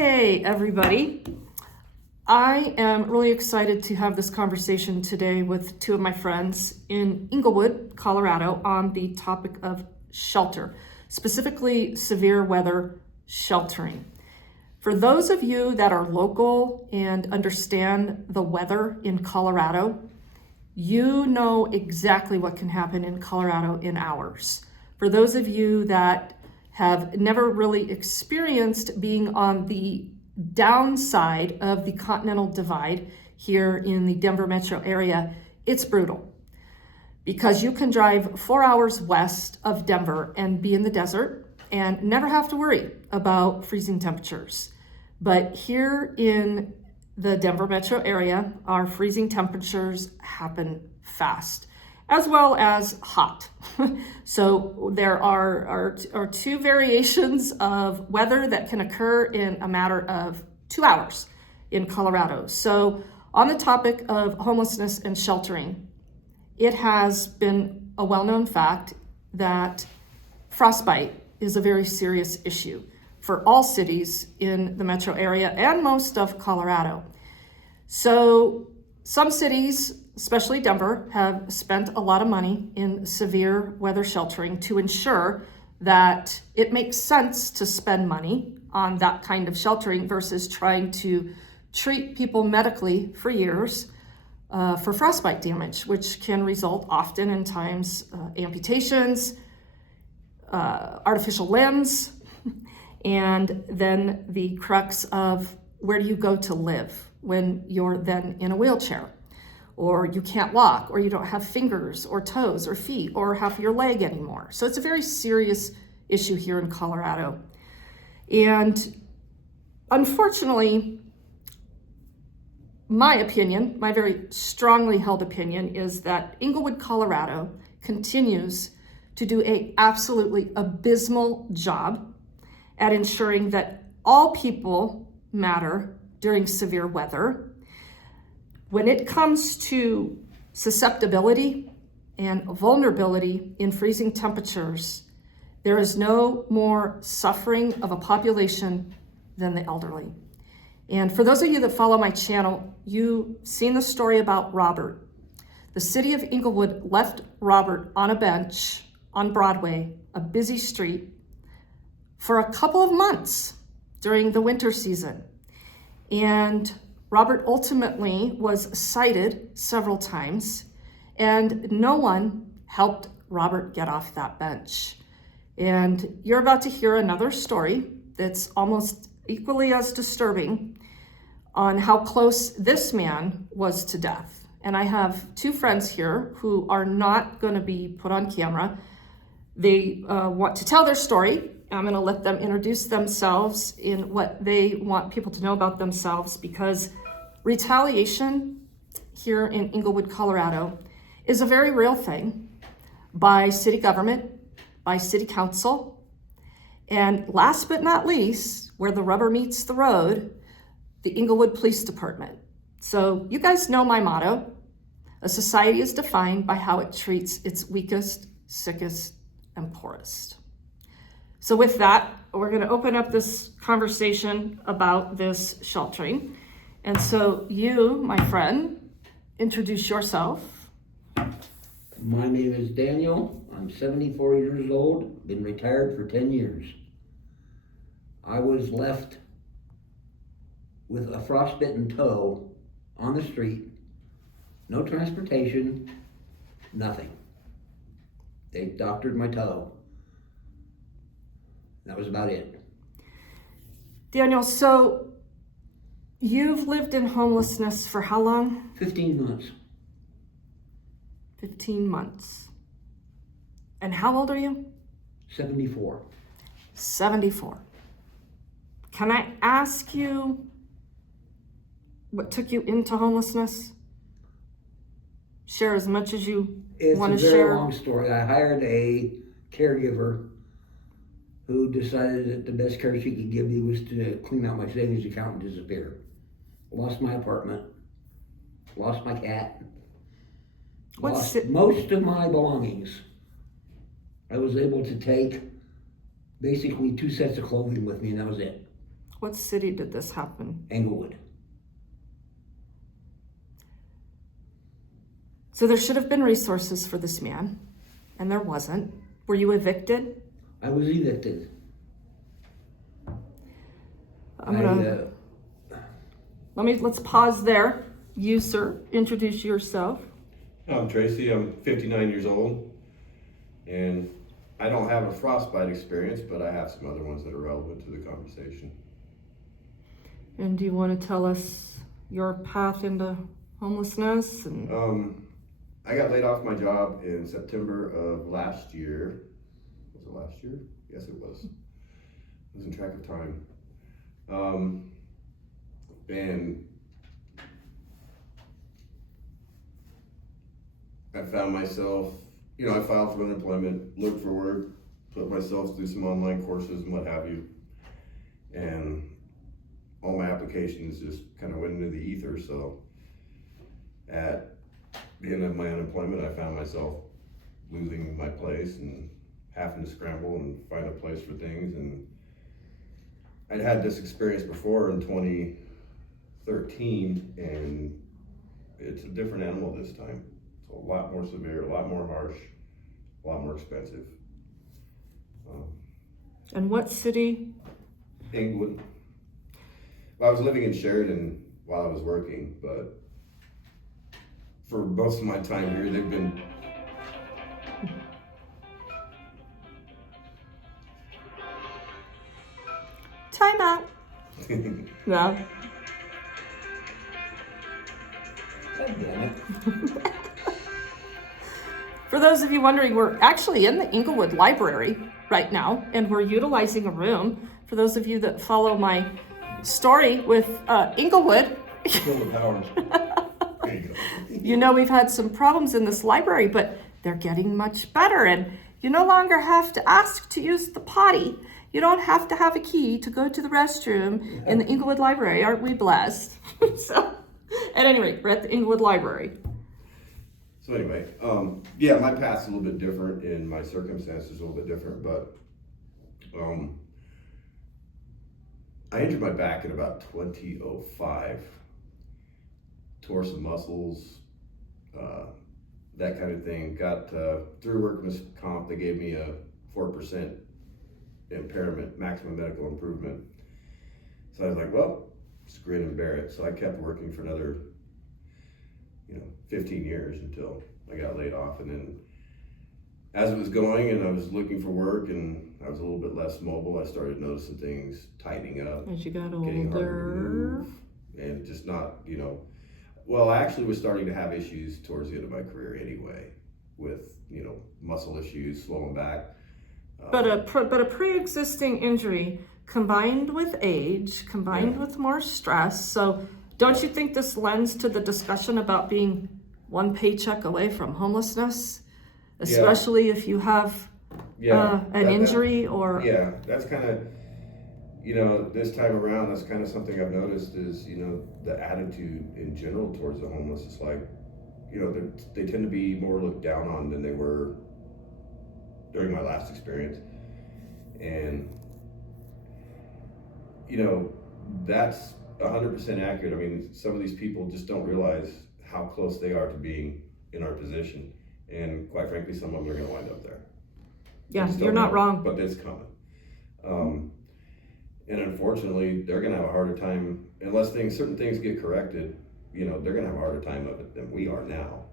Hey everybody. I am really excited to have this conversation today with two of my friends in Englewood, Colorado, on the topic of shelter, specifically severe weather sheltering. For those of you that are local and understand the weather in Colorado, you know exactly what can happen in Colorado in hours. For those of you that have never really experienced being on the downside of the Continental Divide here in the Denver metro area, it's brutal because you can drive 4 hours west of Denver and be in the desert and never have to worry about freezing temperatures. But here in the Denver metro area, our freezing temperatures happen fast, as well as hot. So there are two variations of weather that can occur in a matter of 2 hours in Colorado. So on the topic of homelessness and sheltering, it has been a well-known fact that frostbite is a very serious issue for all cities in the metro area and most of Colorado. So some cities, especially Denver, have spent a lot of money in severe weather sheltering to ensure that it makes sense to spend money on that kind of sheltering versus trying to treat people medically for years for frostbite damage, which can result often in times amputations, artificial limbs, and then the crux of where do you go to live when you're then in a wheelchair, or you can't walk, or you don't have fingers or toes or feet or half your leg anymore. So it's a very serious issue here in Colorado. And unfortunately, my opinion, my very strongly held opinion, is that Englewood, Colorado continues to do an absolutely abysmal job at ensuring that all people matter during severe weather. When it comes to susceptibility and vulnerability in freezing temperatures, there is no more suffering of a population than the elderly. And for those of you that follow my channel, you've seen the story about Robert. The city of Englewood left Robert on a bench on Broadway, a busy street, for a couple of months during the winter season. And Robert ultimately was cited several times, and no one helped Robert get off that bench. And you're about to hear another story that's almost equally as disturbing on how close this man was to death. And I have two friends here who are not going to be put on camera. They want to tell their story. I'm going to let them introduce themselves in what they want people to know about themselves, because retaliation here in Englewood, Colorado is a very real thing by city government, by city council, and last but not least, where the rubber meets the road, the Englewood Police Department. So you guys know my motto: a society is defined by how it treats its weakest, sickest, and poorest. So with that, we're going to open up this conversation about this sheltering. And so you, my friend, introduce yourself. My name is Daniel. I'm 74 years old, been retired for 10 years. I was left with a frostbitten toe on the street, no transportation, nothing. They doctored my toe. That was about it. Daniel, so you've lived in homelessness for how long? 15 months. 15 months. And how old are you? 74. 74. Can I ask you what took you into homelessness? Share as much as you want to share. It's a very long story. I hired a caregiver who decided that the best care she could give me was to clean out my savings account and disappear. Lost my apartment, lost my cat, lost most of my belongings. I was able to take basically 2 sets of clothing with me, and that was it. What city did this happen? Englewood. So there should have been resources for this man, and there wasn't. Were you evicted? I was evicted. Let's pause there. You, sir, introduce yourself. I'm Tracy. I'm 59 years old, and I don't have a frostbite experience, but I have some other ones that are relevant to the conversation. And do you want to tell us your path into homelessness? And I got laid off my job in September of last year. Was it last year? Yes, it was. Losing track of time. And I found myself, I filed for unemployment, looked for work, put myself through some online courses and what have you. And all my applications just kind of went into the ether. So at the end of my unemployment, I found myself losing my place and having to scramble and find a place for things. And I'd had this experience before in 2013, and it's a different animal this time. It's a lot more severe, a lot more harsh, a lot more expensive. And what city? Englewood. Well, I was living in Sheridan while I was working, but for most of my time here, they've been Time out. No. God damn it. For those of you wondering, we're actually in the Englewood Library right now, and we're utilizing a room. For those of you that follow my story with Englewood, Kill the powers. There you go. you know we've had some problems in this library, but they're getting much better, and you no longer have to ask to use the potty. You don't have to have a key to go to the restroom in the Englewood Library. Aren't we blessed? So, at any rate, we're at the Englewood Library. So anyway, yeah, my path's a little bit different and my circumstances a little bit different, but I injured my back in about 2005, tore some muscles, that kind of thing. Got through workman's comp, they gave me a 4% impairment, maximum medical improvement. So I was like, well, just grin and bear it. So I kept working for another 15 years until I got laid off. And then as it was going and I was looking for work and I was a little bit less mobile, I started noticing things tightening up. As you got Getting harder to older. move, and just not, well, I actually was starting to have issues towards the end of my career anyway with, muscle issues, slowing back. But a pre-existing injury combined with age, combined with more stress. So don't you think this lends to the discussion about being one paycheck away from homelessness? Especially if you have an injury or... Yeah, that's kind of, this time around, that's kind of something I've noticed is, the attitude in general towards the homeless is like, they tend to be more looked down on than they were during my last experience. And, that's 100% accurate. I mean, some of these people just don't realize how close they are to being in our position. And quite frankly, some of them are going to wind up there. Yeah, you're not wrong. But it's coming. And unfortunately, they're going to have a harder time, unless certain things get corrected, they're going to have a harder time of it than we are now.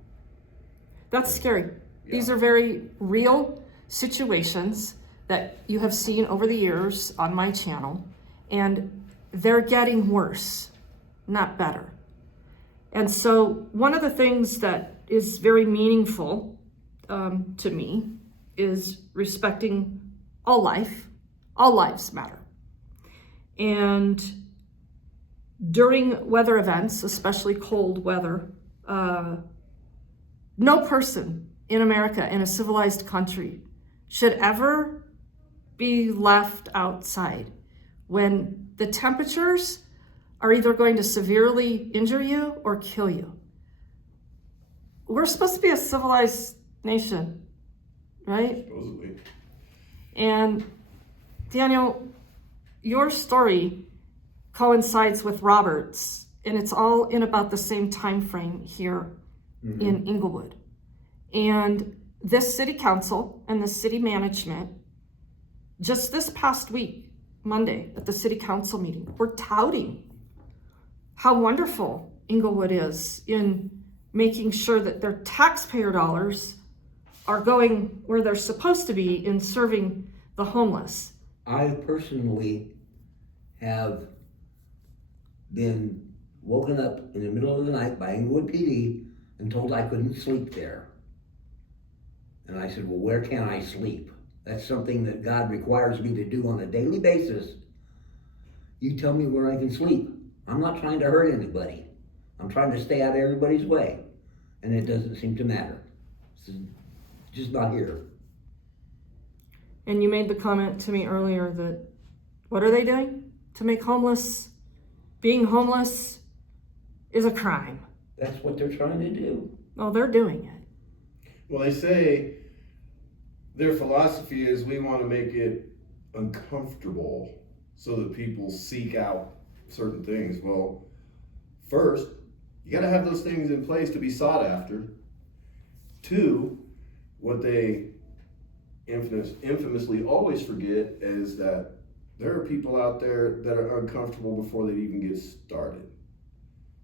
That's scary. Yeah. These are very real situations that you have seen over the years on my channel, and they're getting worse, not better. And so one of the things that is very meaningful to me is respecting all life. All lives matter. And during weather events, especially cold weather, no person in America, in a civilized country, should ever be left outside when the temperatures are either going to severely injure you or kill you. We're supposed to be a civilized nation, right? Supposedly. And Daniel, your story coincides with Roberts, and it's all in about the same time frame here in Englewood. And this city council and the city management, just this past week, Monday, at the city council meeting, were touting how wonderful Englewood is in making sure that their taxpayer dollars are going where they're supposed to be in serving the homeless. I personally have been woken up in the middle of the night by Englewood PD and told I couldn't sleep there. And I said, well, where can I sleep? That's something that God requires me to do on a daily basis. You tell me where I can sleep. I'm not trying to hurt anybody. I'm trying to stay out of everybody's way. And it doesn't seem to matter. It's just not here. And you made the comment to me earlier that, what are they doing? To make being homeless is a crime. That's what they're trying to do. Well, they're doing it. Well, they say their philosophy is we want to make it uncomfortable so that people seek out certain things. Well, first, you got to have those things in place to be sought after. Two, what they infamously always forget is that there are people out there that are uncomfortable before they even get started.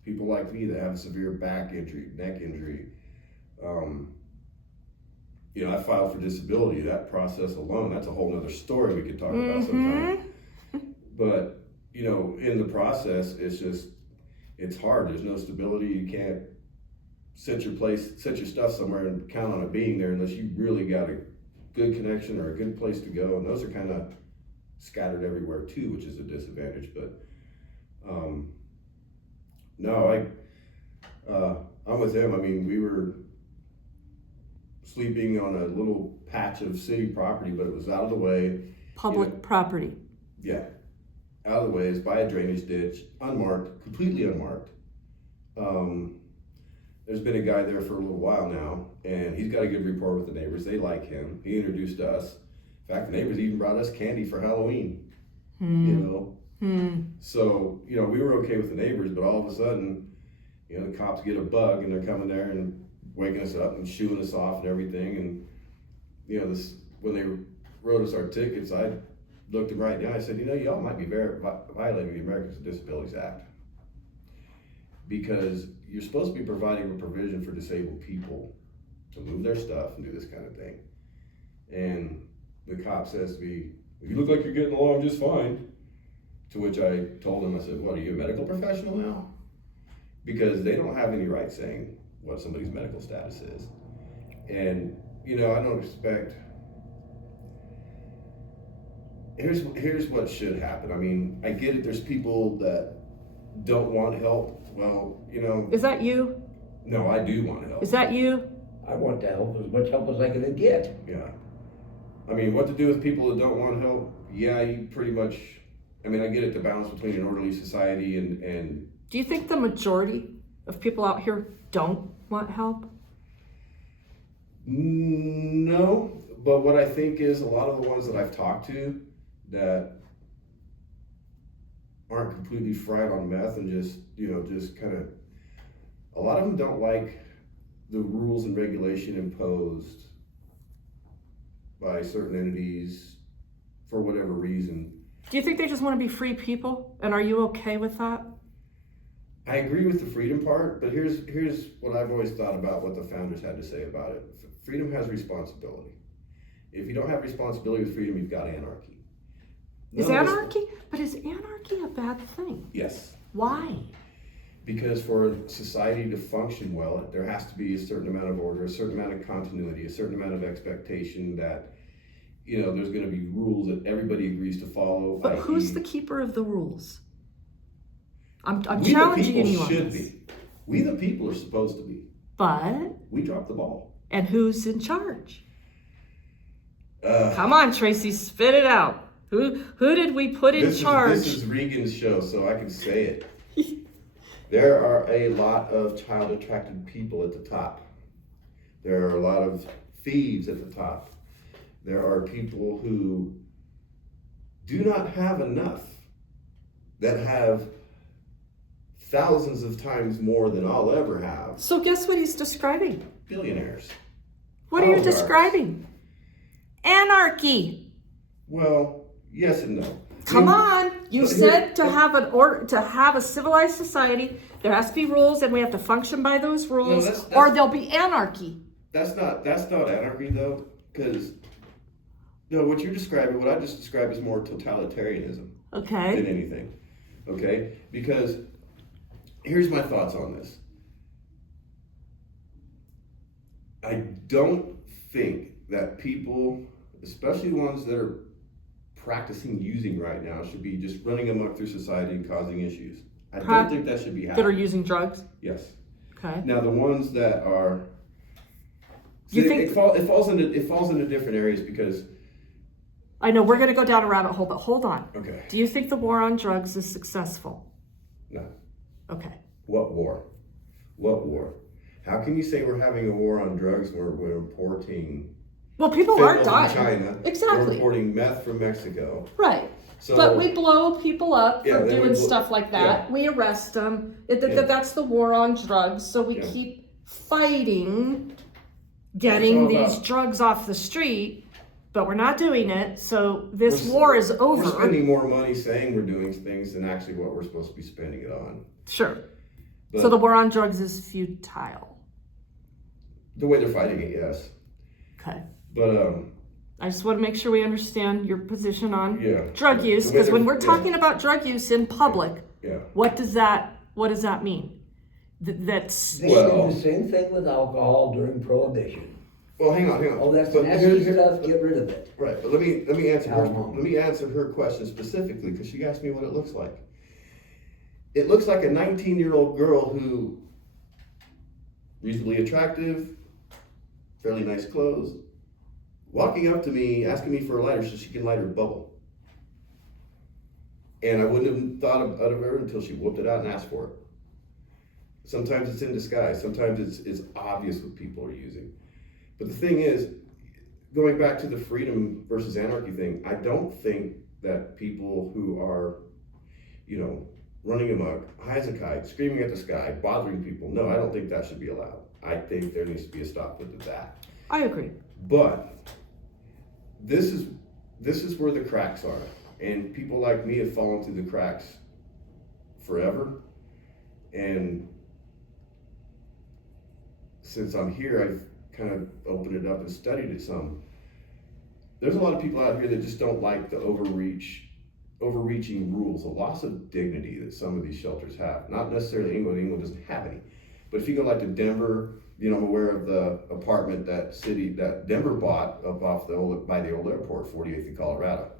People like me that have a severe back injury, neck injury. I filed for disability. That process alone, that's a whole nother story we could talk about sometime. But, in the process, it's hard. There's no stability. You can't set your stuff somewhere and count on it being there unless you really got a good connection or a good place to go. And those are kind of scattered everywhere too, which is a disadvantage. But I'm with him. I mean, we were sleeping on a little patch of city property, but it was out of the way. Public property. Yeah, out of the way. It's by a drainage ditch, unmarked, completely unmarked. There's been a guy there for a little while now, and he's got a good rapport with the neighbors. They like him. He introduced us. In fact, the neighbors even brought us candy for Halloween. So, we were okay with the neighbors, but all of a sudden, the cops get a bug and they're coming there and waking us up and shooing us off and everything. And, when they wrote us our tickets, I looked them right down. I said, y'all might be violating the Americans with Disabilities Act. Because you're supposed to be providing a provision for disabled people to move their stuff and do this kind of thing. And the cop says to me, you look like you're getting along just fine. To which I told him, I said, what, are you a medical professional now? Because they don't have any right saying what somebody's medical status is. And, I don't expect, here's what should happen. I mean, I get it, there's people that don't want help. Well, Is that you? No, I do want help. Is that you? I want to help as much help as I can get. Yeah. I mean, what to do with people that don't want help? Yeah, you pretty much, I get it, the balance between an orderly society and Do you think the majority of people out here don't want help? No, but what I think is a lot of the ones that I've talked to that aren't completely fried on meth and just kind of, a lot of them don't like the rules and regulation imposed by certain entities for whatever reason. Do you think they just want to be free people? And are you okay with that? I agree with the freedom part, but here's what I've always thought about what the founders had to say about it. Freedom has responsibility. If you don't have responsibility with freedom, you've got anarchy. Is anarchy? But is anarchy a bad thing? Yes. Why? Because for society to function well, there has to be a certain amount of order, a certain amount of continuity, a certain amount of expectation that, there's going to be rules that everybody agrees to follow. But who's the keeper of the rules? I'm challenging you on this. We the people are supposed to be. But? We dropped the ball. And who's in charge? Come on, Tracy, spit it out. Who did we put in charge? This is Regan's show, so I can say it. There are a lot of child-attracted people at the top. There are a lot of thieves at the top. There are people who do not have enough. that have thousands of times more than I'll ever have. So guess what he's describing? Billionaires. What are you Oligarchs. describing? Anarchy. Well, yes and no. Come on. You But said to have a civilized society, there has to be rules and we have to function by those rules, that's- or there'll be anarchy. That's not anarchy though, because what you're describing, what I just described, is more totalitarianism than Okay. anything. Okay? Because here's my thoughts on this. I don't think that people, especially ones that are practicing using right now, should be just running amok through society and causing issues. I don't think that should be That are happening. using drugs. Yes. Okay. Now the ones that are, You see, think- it falls into different areas because, I know we're going to go down a rabbit hole, but hold on. okay, Do you think the war on drugs is successful? no. Okay. What war? What war? How can you say we're having a war on drugs when we're importing Well, people are fentanyl dying. from China? Exactly. We're importing meth from Mexico. Right. So, But we blow people up Yeah, for then we doing blow- stuff like that. yeah. We arrest them. Yeah. That's the war on drugs. So we Yeah. keep fighting getting It's all these about- drugs off the street, but we're not doing it. So this We're- war is we're over. spending more money saying we're doing things than actually what we're supposed to be spending it on. Sure. But So the war on drugs is futile. the way they're fighting it, yes. Okay. But I just want to make sure we understand your position on yeah, drug use, The way because when they're- we're talking about drug use in public, yeah. what does that mean? That's They Well- did the same thing with alcohol during Prohibition. Well, hang on. Oh, that's But nasty here's- stuff, get rid of it. Right, but let me answer How her, long? let me answer her question specifically because she asked me what it looks like. It looks like a 19-year-old girl who reasonably attractive, fairly nice clothes, walking up to me asking me for a lighter so she can light her bubble. And I wouldn't have thought of her until she whooped it out and asked for it. Sometimes it's in disguise. Sometimes it's obvious what people are using. But the thing is, going back to the freedom versus anarchy thing, I don't think that people who are, running amok, high as a kite, screaming at the sky, bothering people, no, I don't think that should be allowed. I think there needs to be a stop to that. I agree. But this is where the cracks are. And people like me have fallen through the cracks forever. And since I'm here, I've kind of opened it up and studied it some. There's a lot of people out here that just don't like the overreaching rules, the loss of dignity that some of these shelters have. Not necessarily Englewood. Englewood doesn't have any. But if you go like to Denver, I'm aware of the apartment that Denver bought up off by the old airport, 48th in Colorado.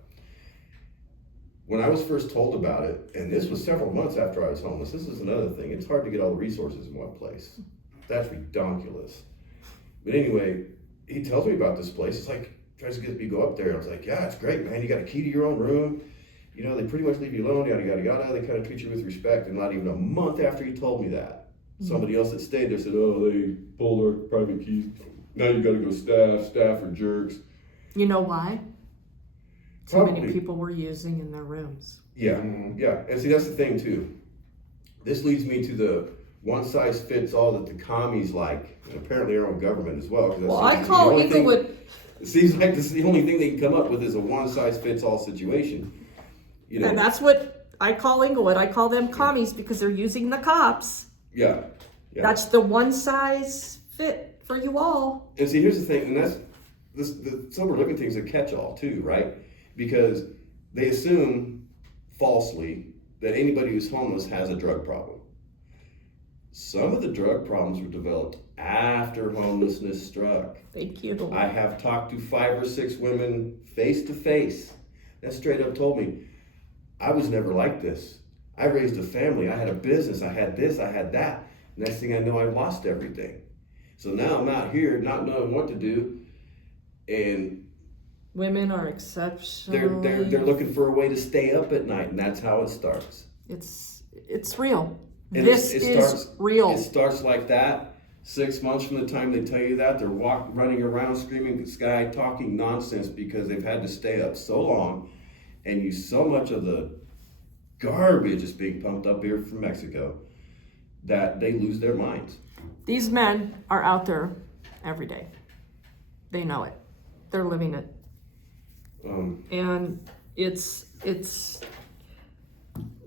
When I was first told about it, and this was several months after I was homeless, this is another thing. It's hard to get all the resources in one place. That's ridiculous. But anyway, he tells me about this place. It's like, tries to get me to go up there. I was like, yeah, it's great, man. You got a key to your own room. They pretty much leave you alone, yada, yada, yada. They kind of treat you with respect. And not even a month after he told me that, somebody else that stayed there said, oh, they pulled our private keys. Now you got to go staff are jerks. You know why? Too Probably. many people were using in their rooms. Yeah, yeah. And see, that's the thing, too. This leads me to the one-size-fits-all that the commies like, and apparently our own government as well. 'Cause that Well, seems I to be call the only thing- Englewood. It seems like this is the only thing they can come up with is a one-size-fits-all situation. And that's what I call Englewood. I call them commies because they're using the cops. Yeah. That's the one size fit for you all. And see, here's the thing, and that's the silver living thing's a catch-all too, right? Because they assume falsely that anybody who's homeless has a drug problem. Some of the drug problems were developed after homelessness struck. Thank you. I have talked to 5 or 6 women face to face that straight up told me, I was never like this. I raised a family. I had a business. I had this. I had that. Next thing I know, I lost everything. So now I'm out here not knowing what to do, and Women are exceptionally. they're looking for a way to stay up at night, and that's how it starts. It's real. And This it is starts, real. It starts like that. 6 months from the time they tell you that, they're running around screaming at the sky, talking nonsense because they've had to stay up so long and use so much of the garbage is being pumped up here from Mexico that they lose their minds. These men are out there every day. They know it. They're living it. And it's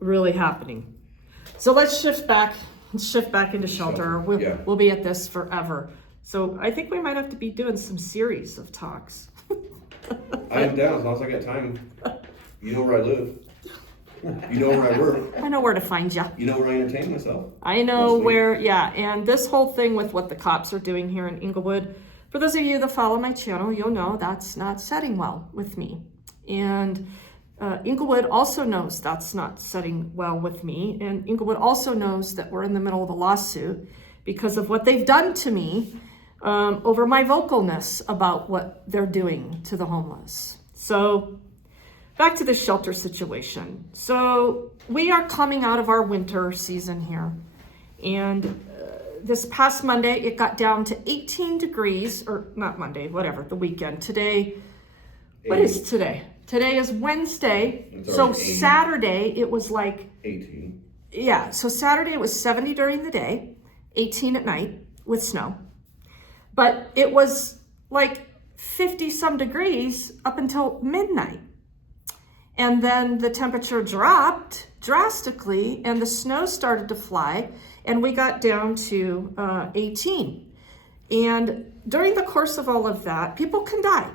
really happening. So let's shift back into shelter. We'll be at this forever. So I think we might have to be doing some series of talks. I am down as long as I got time. You know where I live. You know where I work. I know where to find you. You know where I entertain myself. I know where, and this whole thing with what the cops are doing here in Englewood, for those of you that follow my channel, you'll know that's not setting well with me. And Englewood also knows that's not setting well with me. And Englewood also knows that we're in the middle of a lawsuit because of what they've done to me over my vocalness about what they're doing to the homeless. So back to the shelter situation. So we are coming out of our winter season here. And this past Monday, it got down to 18 degrees, or not Monday, whatever, the weekend. Today, what is today? Today is Wednesday. So Saturday, it was like 18. Yeah, so Saturday it was 70 during the day, 18 at night with snow. But it was like 50 some degrees up until midnight. And then the temperature dropped drastically and the snow started to fly and we got down to 18. And during the course of all of that, people can die.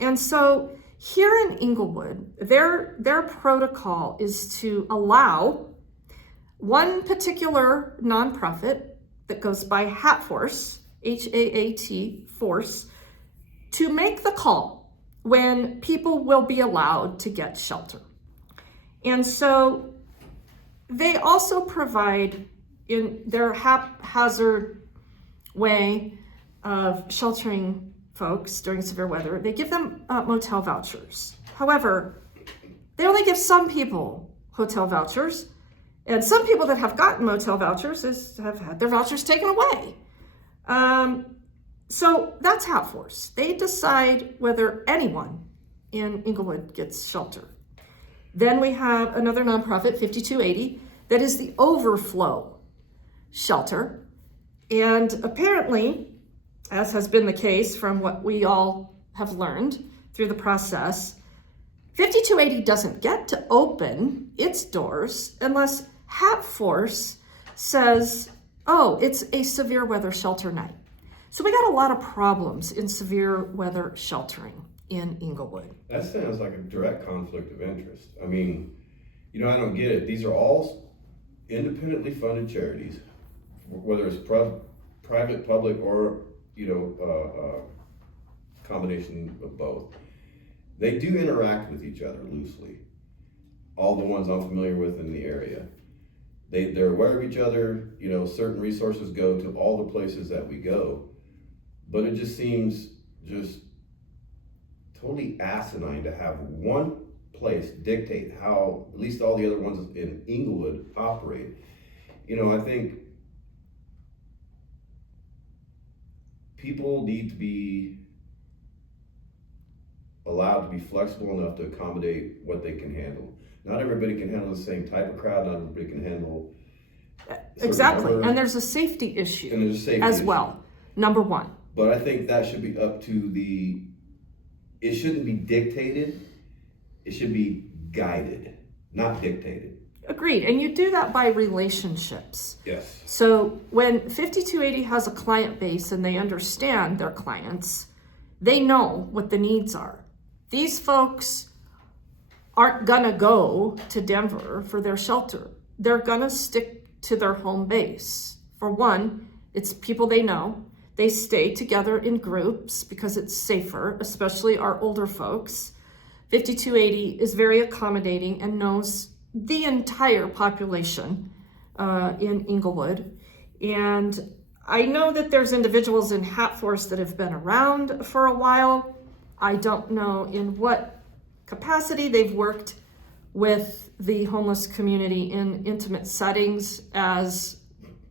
And so here in Englewood, their protocol is to allow one particular nonprofit that goes by Hatforce, H-A-A-T, Force, to make the call when people will be allowed to get shelter. And so they also provide, in their haphazard way of sheltering folks during severe weather, they give them motel vouchers. However, they only give some people hotel vouchers, and some people that have gotten motel vouchers have had their vouchers taken away. So that's Hatforce. They decide whether anyone in Englewood gets shelter. Then we have another nonprofit, 5280, that is the overflow shelter. And apparently, as has been the case from what we all have learned through the process, 5280 doesn't get to open its doors unless Hatforce says, oh, it's a severe weather shelter night. So we got a lot of problems in severe weather sheltering in Englewood. That sounds like a direct conflict of interest. I mean, I don't get it. These are all independently funded charities, whether it's private, public, or, combination of both. They do interact with each other loosely. All the ones I'm familiar with in the area. They're aware of each other, certain resources go to all the places that we go. But it just seems just totally asinine to have one place dictate how at least all the other ones in Englewood operate. I think people need to be allowed to be flexible enough to accommodate what they can handle. Not everybody can handle the same type of crowd, not everybody can handle exactly numbers. And there's a safety issue And there's a safety as issue. well, number one. But I think that should be up to it shouldn't be dictated, it should be guided, not dictated. Agreed, and you do that by relationships. Yes. So when 5280 has a client base and they understand their clients, they know what the needs are. These folks aren't gonna go to Denver for their shelter. They're gonna stick to their home base. For one, it's people they know. They stay together in groups because it's safer, especially our older folks. 5280 is very accommodating and knows the entire population in Englewood. And I know that there's individuals in Hatforce that have been around for a while. I don't know in what capacity they've worked with the homeless community in intimate settings as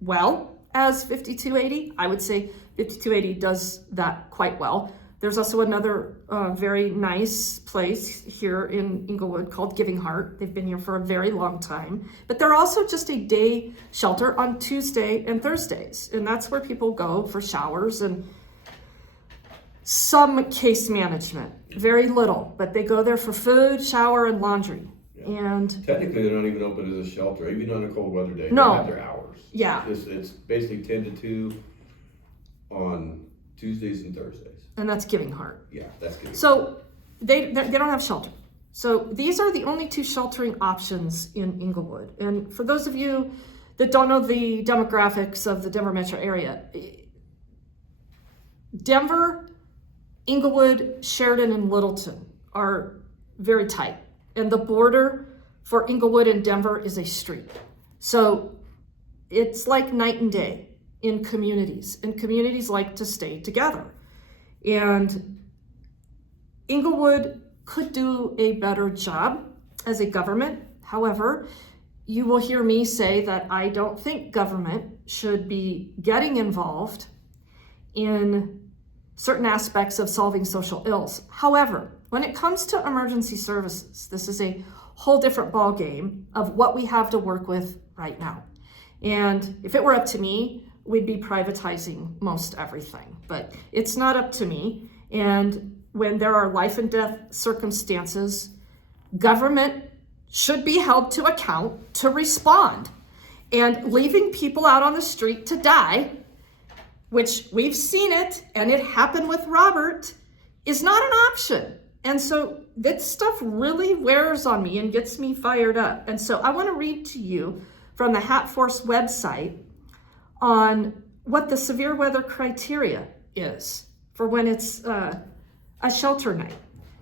well as 5280. I would say 5280 does that quite well. There's also another very nice place here in Englewood called Giving Heart. They've been here for a very long time. But they're also just a day shelter on Tuesday and Thursdays. And that's where people go for showers and some case management. Very little, but they go there for food, shower, and laundry. Yeah. And technically, they're not even open as a shelter, even on a cold weather day. No. They have their hours. Yeah. It's basically 10 to 2 on Tuesdays and Thursdays. and that's Giving Heart. Yeah, that's good. So they don't have shelter. So these are the only two sheltering options in Englewood. And for those of you that don't know the demographics of the Denver metro area, Denver, Englewood, Sheridan, and Littleton are very tight. And the border for Englewood and Denver is a street. So it's like night and day in communities, and communities like to stay together. And Englewood could do a better job as a government. However, you will hear me say that I don't think government should be getting involved in certain aspects of solving social ills. However, when it comes to emergency services, this is a whole different ballgame of what we have to work with right now. And if it were up to me, we'd be privatizing most everything, but it's not up to me. And when there are life and death circumstances, government should be held to account to respond. And leaving people out on the street to die, which we've seen it, and it happened with Robert, is not an option. And so that stuff really wears on me and gets me fired up. And so I want to read to you from the Hat Force website on what the severe weather criteria is for when it's a shelter night.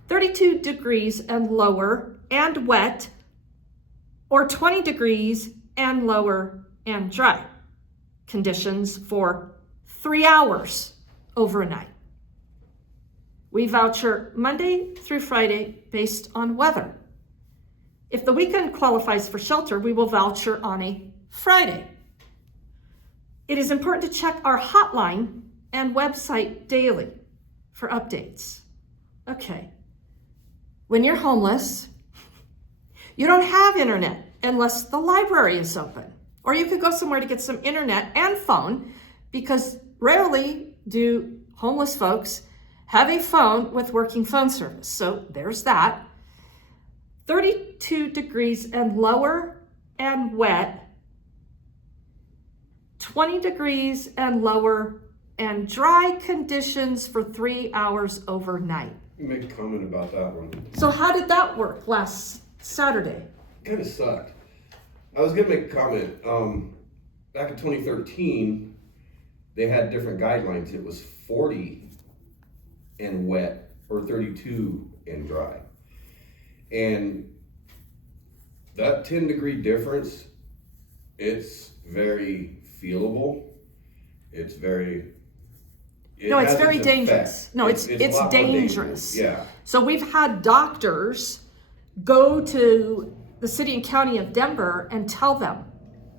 32 degrees and lower and wet, or 20 degrees and lower and dry. Conditions for 3 hours overnight. We voucher Monday through Friday based on weather. If the weekend qualifies for shelter, we will voucher on a Friday. It is important to check our hotline and website daily for updates. Okay, when you're homeless, you don't have internet unless the library is open. Or you could go somewhere to get some internet and phone, because rarely do homeless folks have a phone with working phone service. So there's that. 32 degrees and lower and wet, 20 degrees and lower and dry conditions for 3 hours overnight. Make a comment about that one. So how did that work last Saturday? Kind of sucked. I was gonna make a comment. Back in 2013, they had different guidelines. It was 40 and wet, or 32 and dry. And that 10-degree difference, it's very feelable. It's very... No, it's has very its dangerous. effect. No, it's a lot more dangerous. Yeah. So we've had doctors go to the city and county of Denver and tell them,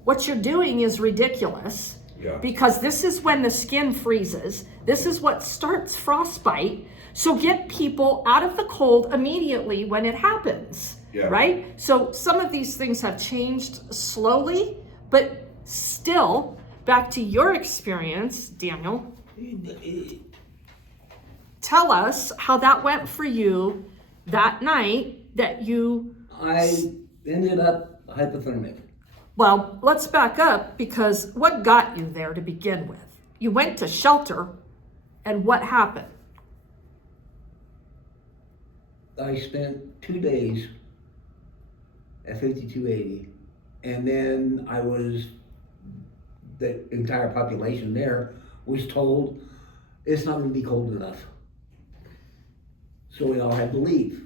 what you're doing is ridiculous. Yeah. Because this is when the skin freezes. This is what starts frostbite. So get people out of the cold immediately when it happens. Yeah. Right? So some of these things have changed slowly, but still, back to your experience, Daniel, tell us how that went for you that night that you... I ended up hypothermic. Well, let's back up, because what got you there to begin with? You went to shelter, and what happened? I spent 2 days at 5280, and then the entire population there was told it's not going to be cold enough. So we all had to leave.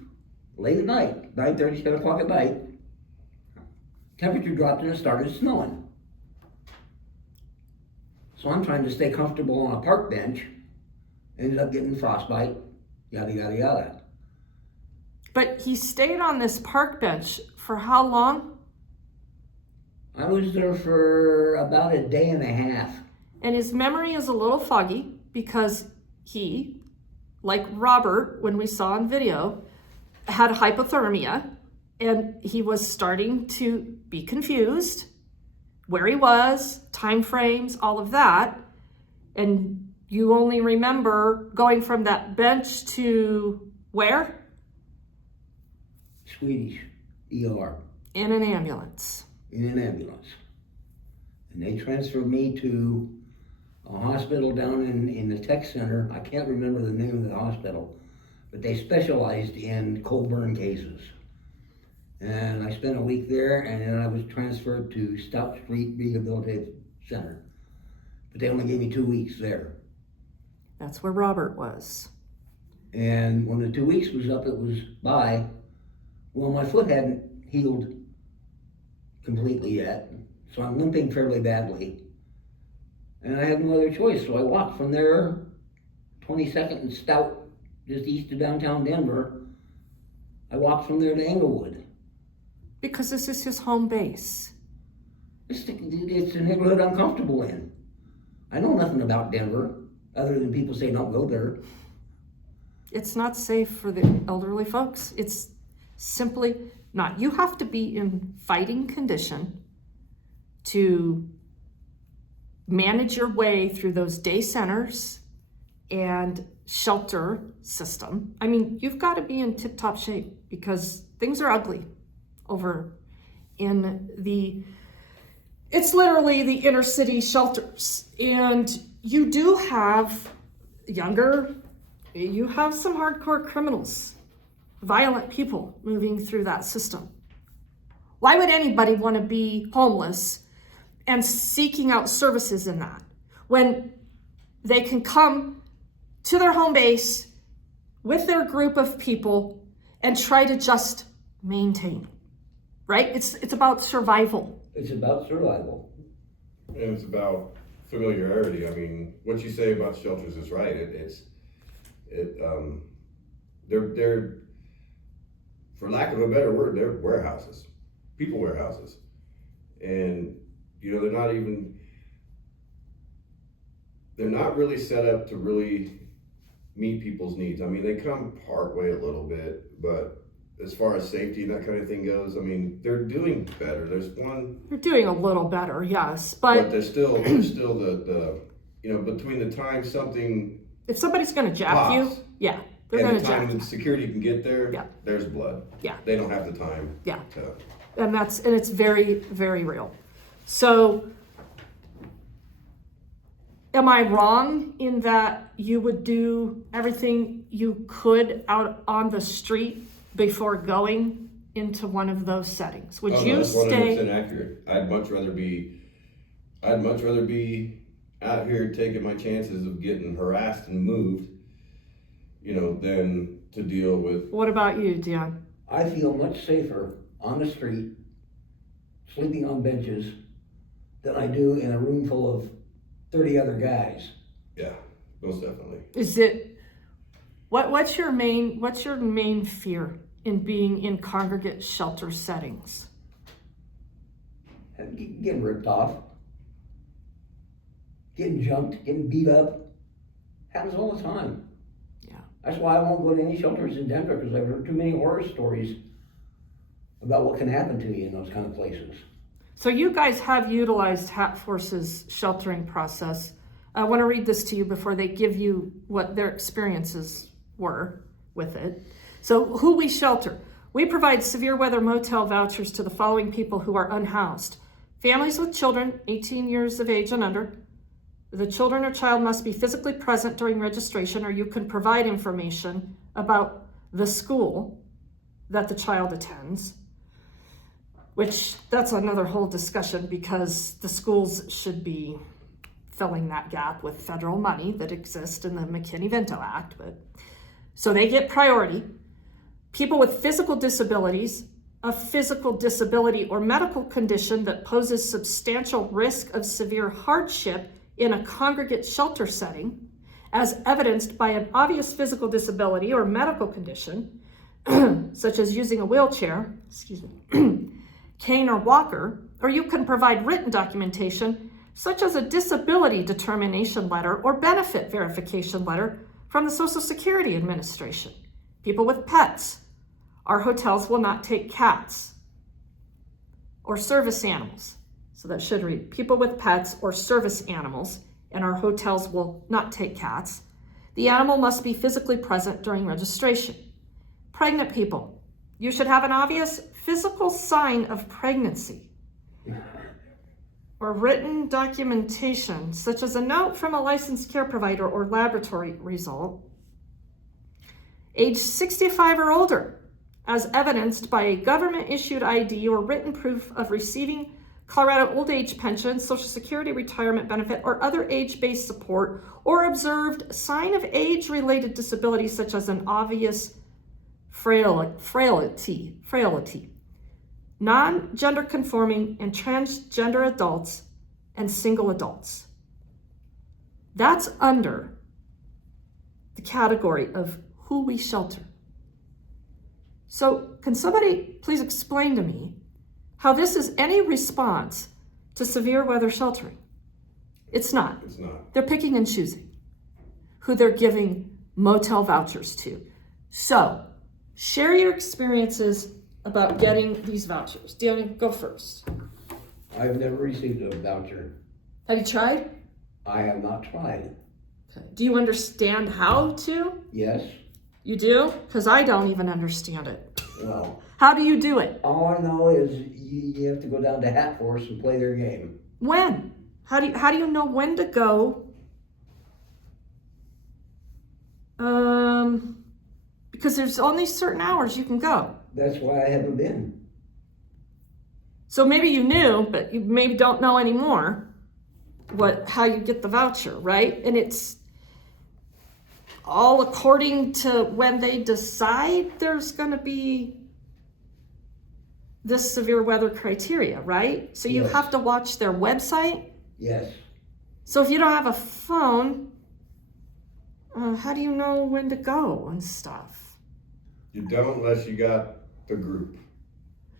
Late at night, 9:30, 10 o'clock at night, temperature dropped and it started snowing. So I'm trying to stay comfortable on a park bench, ended up getting frostbite, yada, yada, yada. But he stayed on this park bench for how long? I was there for about a day and a half. And his memory is a little foggy because he like Robert, when we saw on video, had hypothermia, and he was starting to be confused where he was, time frames, all of that. And you only remember going from that bench to where? Swedish ER. In an ambulance. In an ambulance. And they transferred me to a hospital down in the tech center. I can't remember the name of the hospital, but they specialized in cold burn cases. And I spent a week there, and then I was transferred to Stout Street Rehabilitation Center. But they only gave me 2 weeks there. That's where Robert was. And when the 2 weeks was up, it was by. Well, my foot hadn't healed completely yet, so I'm limping fairly badly. And I had no other choice, so I walked from there, 22nd and Stout, just east of downtown Denver. I walked from there to Englewood. Because this is his home base. It's a neighborhood I'm comfortable in. I know nothing about Denver, other than people say don't go there. It's not safe for the elderly folks. It's simply not. You have to be in fighting condition to manage your way through those day centers and shelter system. I mean, you've got to be in tip-top shape because things are ugly over in it's literally the inner city shelters. And you do have you have some hardcore criminals, violent people moving through that system. Why would anybody want to be homeless and seeking out services in that when they can come to their home base with their group of people and try to just maintain, right? It's about survival. It's about survival. And it's about familiarity. I mean, what you say about shelters is right. They're, for lack of a better word, they're warehouses, people warehouses. And, you know, they're not really set up to really meet people's needs. I mean, they come part way a little bit, but as far as safety and that kind of thing goes, I mean, they're doing better. They're doing a little better, yes, but there's still the you know, between the time something, if somebody's going to jack pops, you, yeah, they're going and to the jack time you. security can get there, Yeah. there's blood. Yeah. They don't have the time. Yeah. To, And it's very, very real. So am I wrong in that you would do everything you could out on the street before going into one of those settings? Would you that's stay? 100% accurate. I'd much rather be out here taking my chances of getting harassed and moved, you know, than to deal with. What about you, Dion? I feel much safer on the street, sleeping on benches, than I do in a room full of 30 other guys. Yeah, most definitely. Is it what's your main fear in being in congregate shelter settings? Getting ripped off, getting jumped, getting beat up. Happens all the time. Yeah. That's why I won't go to any shelters in Denver, because I've heard too many horror stories about what can happen to you in those kind of places. So you guys have utilized Hat Force's sheltering process. I want to read this to you before they give you what their experiences were with it. So who we shelter. We provide severe weather motel vouchers to the following people who are unhoused. Families with children 18 years of age and under. The children or child must be physically present during registration, or you can provide information about the school that the child attends. Which, that's another whole discussion, because the schools should be filling that gap with federal money that exists in the McKinney-Vento Act. But so they get priority. People with physical disabilities, a physical disability or medical condition that poses substantial risk of severe hardship in a congregate shelter setting, as evidenced by an obvious physical disability or medical condition, such as using a wheelchair, cane or walker, or you can provide written documentation such as a disability determination letter or benefit verification letter from the Social Security Administration. People with pets. Our hotels will not take cats or service animals. So that should read, people with pets or service animals, and our hotels will not take cats. The animal must be physically present during registration. Pregnant people, you should have an obvious physical sign of pregnancy or written documentation, such as a note from a licensed care provider or laboratory result. Age 65 or older, as evidenced by a government-issued ID or written proof of receiving Colorado old age pension, Social Security retirement benefit, or other age-based support, or observed sign of age-related disability such as an obvious frailty, non-gender conforming and transgender adults and single adults. That's under the category of who we shelter. So can somebody please explain to me how this is any response to severe weather sheltering? It's not. It's not. They're picking and choosing who they're giving motel vouchers to. So share your experiences about getting these vouchers. Danny, go first. I've never received a voucher. Have you tried? I have not tried. Okay. Do you understand how to? Yes. You do? Because I don't even understand it. Well, How do you do it? all I know is you have to go down to Hatforce and play their game. When? How do you know when to go? Because there's only certain hours you can go. That's why I haven't been. So maybe you knew, but you maybe don't know anymore how you get the voucher, right? And it's all according to when they decide there's going to be this severe weather criteria, right? So you Yes. have to watch their website. Yes. So if you don't have a phone, how do you know when to go and stuff? You don't unless you got the group.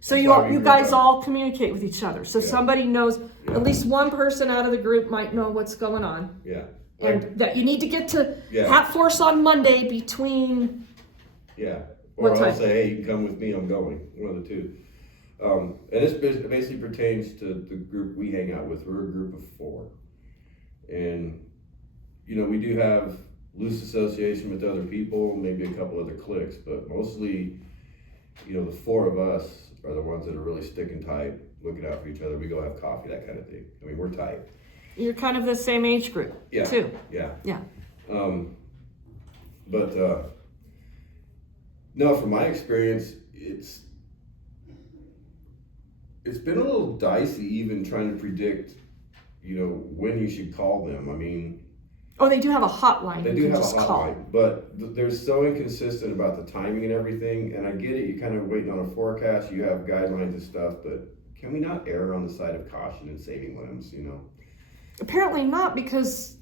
So That's you how we you group guys up. all communicate with each other. So Yeah. somebody knows, Yeah. at least one person out of the group might know what's going on. Yeah. And that you need to get to Yeah. Hatforce on Monday between, Yeah. Or What I'll time? say, hey, you can come with me, I'm going. One of the two. And this basically pertains to the group we hang out with. We're a group of 4. And, we do have loose association with other people, maybe a couple other cliques, but mostly, the 4 of us are the ones that are really sticking tight, looking out for each other. We go have coffee, that kind of thing. I mean, we're tight. you're kind of the same age group, Yeah. too. Yeah. Yeah. No, from my experience, it's been a little dicey even trying to predict, when you should call them. I mean, Oh, they do have a hotline. they you do can have a just call. hotline, but they're so inconsistent about the timing and everything. And I get it, you're kind of waiting on a forecast, you have guidelines and stuff, but can we not err on the side of caution and saving limbs, Apparently not, because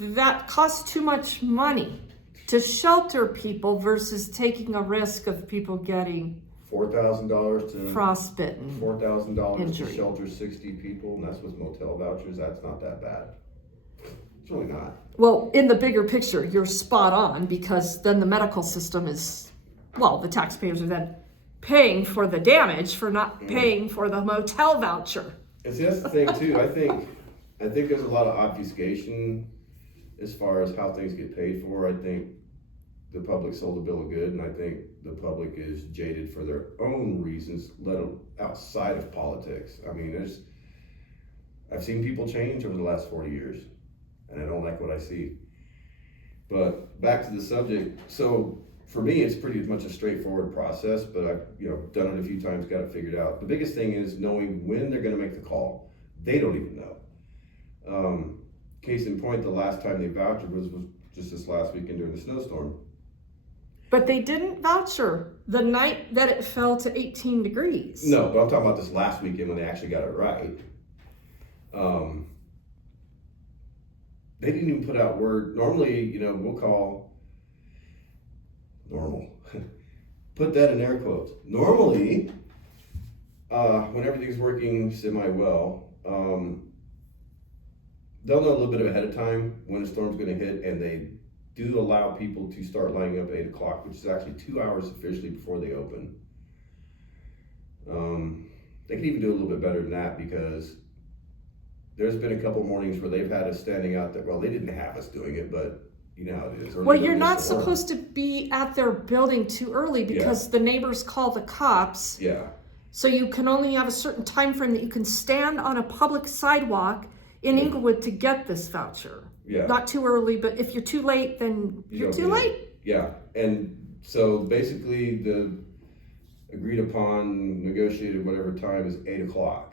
that costs too much money to shelter people versus taking a risk of people getting $4,000 to frostbitten. $4,000 to Injury. shelter 60 people, and that's with motel vouchers. That's not that bad. It's really not. Well, in the bigger picture, you're spot on, because then the medical system is, the taxpayers are then paying for the damage for not paying for the motel voucher. And see, that's the thing too. I think there's a lot of obfuscation as far as how things get paid for. I think the public sold a bill of good, and I think the public is jaded for their own reasons, let alone outside of politics. I mean, I've seen people change over the last 40 years, and I don't like what I see. But back to the subject. So for me, it's pretty much a straightforward process, but I've done it a few times, got it figured out. The biggest thing is knowing when they're going to make the call. They don't even know. Case in point, the last time they vouchered was just this last weekend during the snowstorm. But they didn't voucher the night that it fell to 18 degrees. No, but I'm talking about this last weekend when they actually got it right. They didn't even put out word. Normally, we'll call normal. Put that in air quotes. Normally, when everything's working semi-well, they'll know a little bit ahead of time when a storm's going to hit, and they do allow people to start lining up at 8 o'clock, which is actually 2 hours officially before they open. They could even do a little bit better than that, because there's been a couple mornings where they've had us standing out there. Well, they didn't have us doing it, but you know how it is. Well, you're not supposed to be at their building too early because the neighbors call the cops. Yeah. So you can only have a certain time frame that you can stand on a public sidewalk in Englewood to get this voucher. Yeah. Not too early, but if you're too late, then you're too late. Yeah. And so basically the agreed upon, negotiated whatever time is 8 o'clock.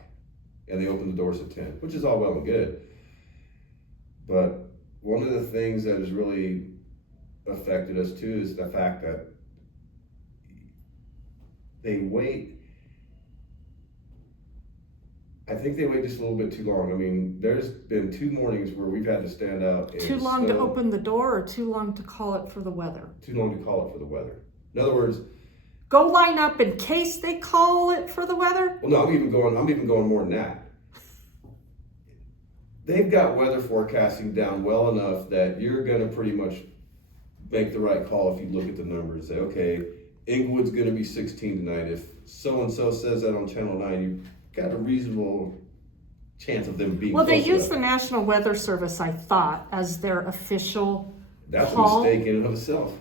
And they open the doors at 10, which is all well and good. But one of the things that has really affected us too is the fact that they wait. I think they wait just a little bit too long. I mean, there's been 2 mornings where we've had to stand out. Too long to open the door, or too long to call it for the weather? Too long to call it for the weather. In other words, go line up in case they call it for the weather? well, no, I'm even going more than that. They've got weather forecasting down well enough that you're going to pretty much make the right call if you look at the numbers. Say, okay, Englewood's going to be 16 tonight. If so-and-so says that on Channel 9, you've got a reasonable chance of them being Well, they close use enough. the National Weather Service, I thought, as their official That's call. a mistake in and of itself.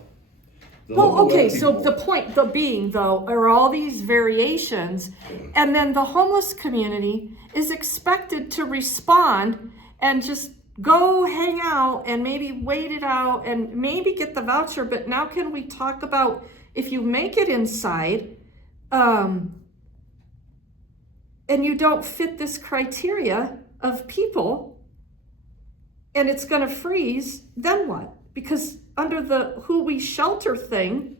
The Well, local okay, weather so people- the point being, though, are all these variations, and then the homeless community is expected to respond and just go hang out and maybe wait it out and maybe get the voucher. But now can we talk about if you make it inside, and you don't fit this criteria of people, and it's going to freeze, then what? Because under the who we shelter thing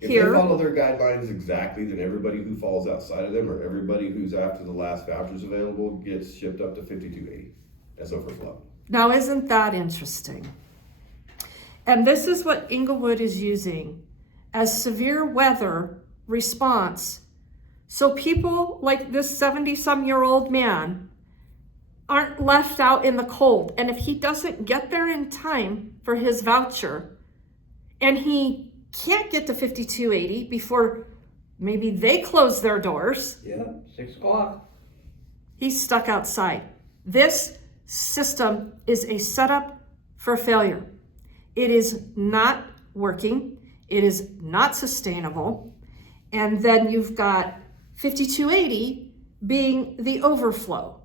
If here, they follow their guidelines exactly, then everybody who falls outside of them, or everybody who's after the last vouchers available, gets shipped up to 5280 as overflow. now isn't that interesting? And this is what Englewood is using as severe weather response. So people like this 70-some-year-old man aren't left out in the cold. And if he doesn't get there in time for his voucher, and he can't get to 5280 before maybe they close their doors, Yeah, 6 o'clock. he's stuck outside. This system is a setup for failure. It is not working. It is not sustainable. And then you've got 5280 being the overflow.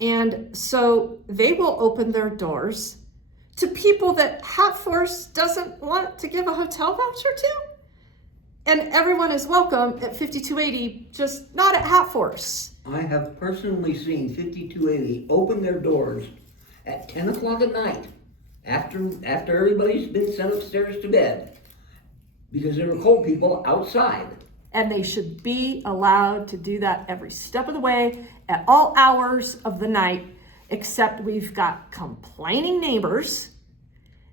And so they will open their doors to people that Hat Force doesn't want to give a hotel voucher to. And everyone is welcome at 5280, just not at Hat Force. I have personally seen 5280 open their doors at 10 o'clock at night after everybody's been sent upstairs to bed because there were cold people outside. And they should be allowed to do that every step of the way at all hours of the night, except we've got complaining neighbors